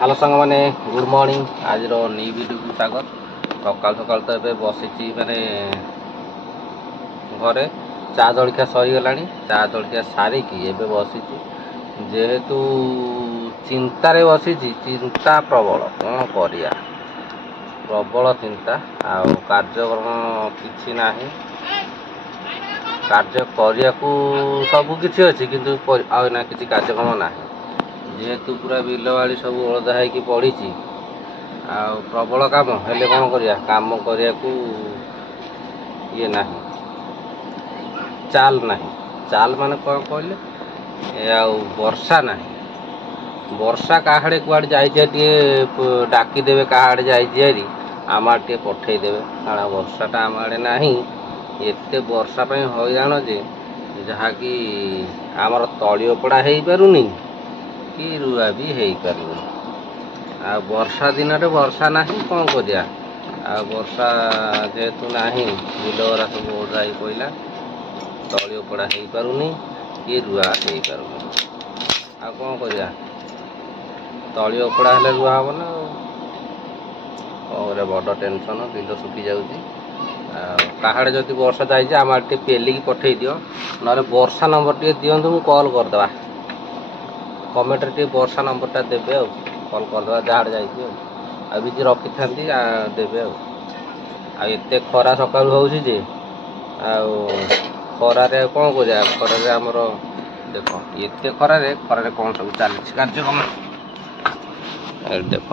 Hello सांग मैंने good morning आज न्यू वीडियो को स्वागत। सकाल सकाल तो ये बसी माने घरे चा जलखिया सरीगला चा जलखिया सारिकी एबे बसी जेहेतु चिंतार बसी चिंता प्रबल कौन करिया प्रबल चिंता आउ कार्यक्रम किछि नाही कार्य करिया को सब किछि अछि किंतु आउ ना किछि कार्यक्रम नाही जेहेतु पूरा बिल बाड़ी सब अलदा है पड़ी आ प्रबल काम हेले कौन करिया काम करिया को ये नहीं चाल नहीं चाल माने कौन कहले आ वर्षा नहीं वर्षा काहाड़े कुआड़े जाइए डाकी देवे काहाड़े जाइए आम आड़े पठे देवे कारण वर्षाटा आम आड़े नहीं एते वर्षा पे हैरान जे जहाँकि आमर तली उपड़ा हो पारुनी कि रुआ भी हो पारुनी आ वर्षा दिन रे वर्षा नहीं कौन करिया आ वर्षा जेहेतु नहीं बिलगरा सब ओढ़ा पड़ा तली उपड़ा हो पारुनी कि रुआ हो पारुनी आ कौन करिया तली उपड़ा हेले रुआ हम ना और बड़ टेंशन बिल सुखी जाऊँगी काहाड़े जदि वर्षा जाइए आम आटे पेलिकी पठे दियो ना वर्षा नंबर टे दिंतु मु कॉल करदे कमेंट टे वर्षा नंबर टा देवे कॉल करदे जहाँ जाइए भी रखी था देवे आते खरा सकाल हो खरारे कौन करिया खरारे आमर देख एत खरारे खरारे कौन सब चली कार्यक्रम देख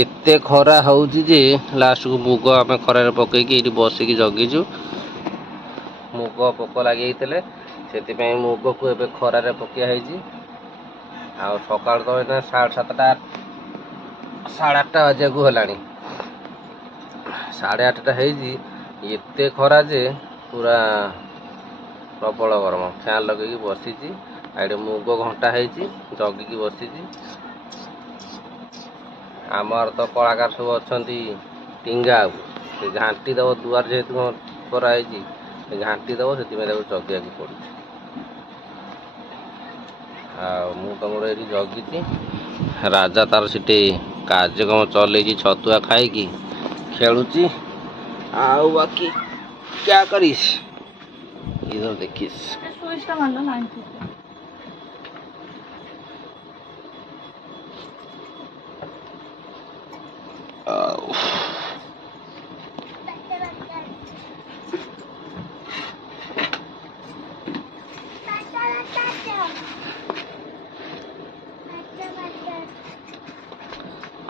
एते खरा होउची जे लास्ट को मुग आम खरारे पकईकि ये बसिकी जगिचु मुग पोक लगे से मुग को एबे खरारे पकिया आ सकाल तो ये 7:30 8:30 बजे को हलानी 8:30 एते खरा जे पूरा प्रबल गरम फैन लगे बसी आड़े मुग घंटा जगिकी बसी आमर तो कलाकार सब अच्छा टींगा से घाटी दब दुआर जेहेतु कराई घाटी दब से जगिया पड़ी तुमर ये जगी राजा तार सीटे कार्यक्रम चल छतुआ खाई खेलुची आउ बाकी क्या करीस इधर देखिस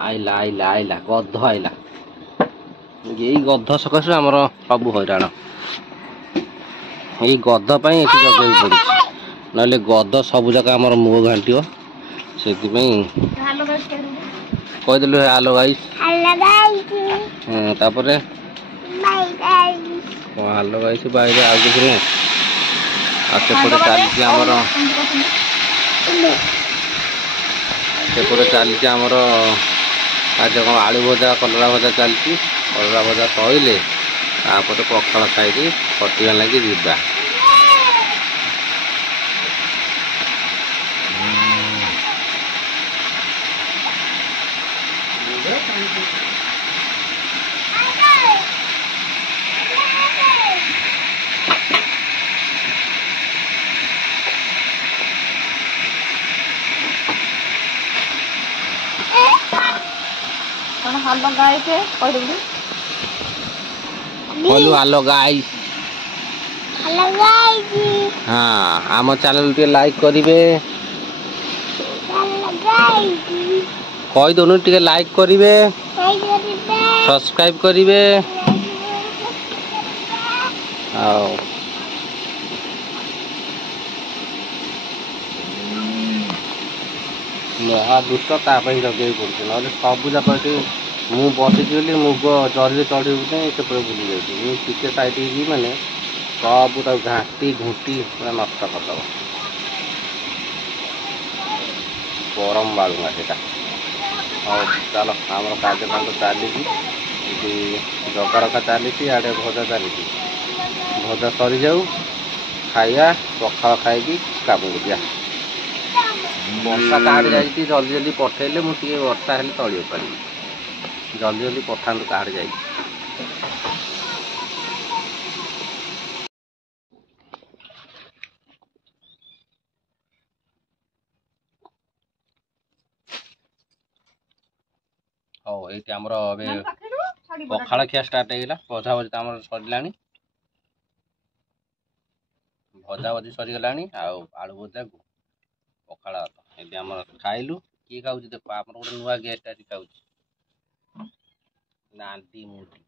आइला आइला आइला गध आइला यही गध सकाश आमर सब हैरान यही गध ये जगह पड़ी ना गध सब जगह आमर मुग घाटी से कहीदेलु आलो गाइस तापर आलो गाइस बाहर आ किसी नहीं आसेपटे चलती आमर सेपटे चलती आमर कार्यक्रम आलू भजा कलरा भजा चलती कलरा भजा सैले तापर पखाल खाई कटिया लगी जीवा हेलो गाइस हेलो गाइस हाँ आम चैनल टे लाइक करिवे कही दोनों टे लाइक करिवे सब्सक्राइब करिवे दुष्ट जगे पड़े ना सब जाक मु बसी मुग जरी चढ़ी से बुली जाइए टे साइड मैंने सब घाटी घुटी पूरा नष्ट करदब गरम बालुआ से हाँ चल आम कार्यक्रम तो चली जगा रखा चली आड़े भजा चली भजा सरी जाऊ खाइया पखाल खाई काम कर ବର୍ଷା କାହାଡ଼େ ଯାଇଛି ଜଲ୍ଦି ଜଲ୍ଦି ପଠେଇଲେ ମୁଁ ଟିକେ ବର୍ଷା ହେଲେ ତଳିବାକୁ ପାରିବି। ଜଲ୍ଦି ଜଲ୍ଦି ପଠାନ୍ତୁ କାହାଡ଼େ ଯାଇଛି। ହଉ ଏଇଠି ଆମର ଏବେ ପଖାଳ ଖିଆ ଷ୍ଟାର୍ଟ ହେଇଗଲା। ଭଜା ଭଜି ତ ଆମର ସରିଲାଣି। ଭଜା ଭଜି ସରିଗଲାଣି ଆଉ ଆଳୁ ଭଜାକୁ ପଖାଳ ଭାତ ଏବେ ଆମର ଖାଇଲୁ। କିଏ ଖାଉଛି ଦେଖ ଆମର ଗୋଟେ ନୂଆ ଗେଷ୍ଟ ଆସି ଖାଉଛି। ନାନ୍ଦି ମୁଢି।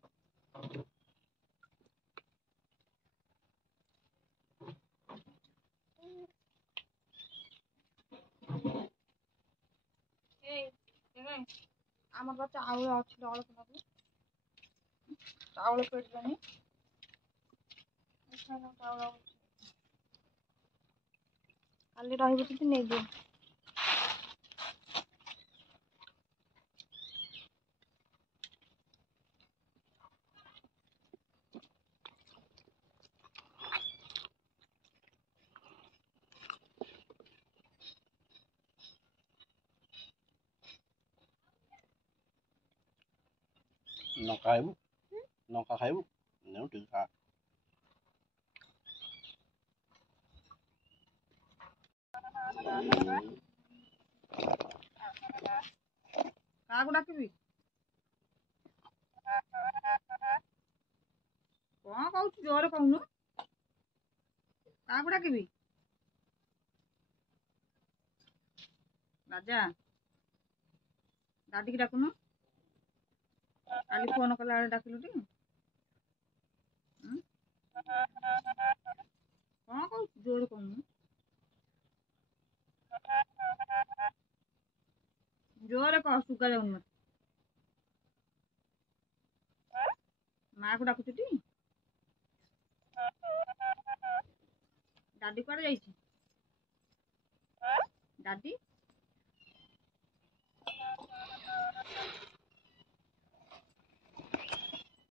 ଆମର ଚାଉଳ ଅଛି ଅଳପ ଚାଉଳ ପେଟନି ଚାଉଳ କାଲି ରହିବ ଯଦି ନେଇଯିବ। ଲଙ୍କା ଖାଇବୁ? ଲଙ୍କା ଖାଇବୁ? ନେଉ ଟିକେ ଖା। କାହାକୁ ଡାକିବି? କଣ କହୁଛୁ ଜୋରେ କହୁନୁ? କାହାକୁ ଡାକିବି? ରାଜା ଡାଡିକି ଡାକୁନୁ। କାଲି ଫୋନ କଲା ବେଳେ ଡାକିଲୁଟି? କଣ କହୁଛୁ ଜୋରେ କହୁନୁ? ଜୋରେ କହ, ଶୁଗା ଯାଉନି ମତେ। ମାଆକୁ ଡାକୁଛୁଟି? ଡାଡି କୁଆଡେ ଯାଇଛି? ଡାଡି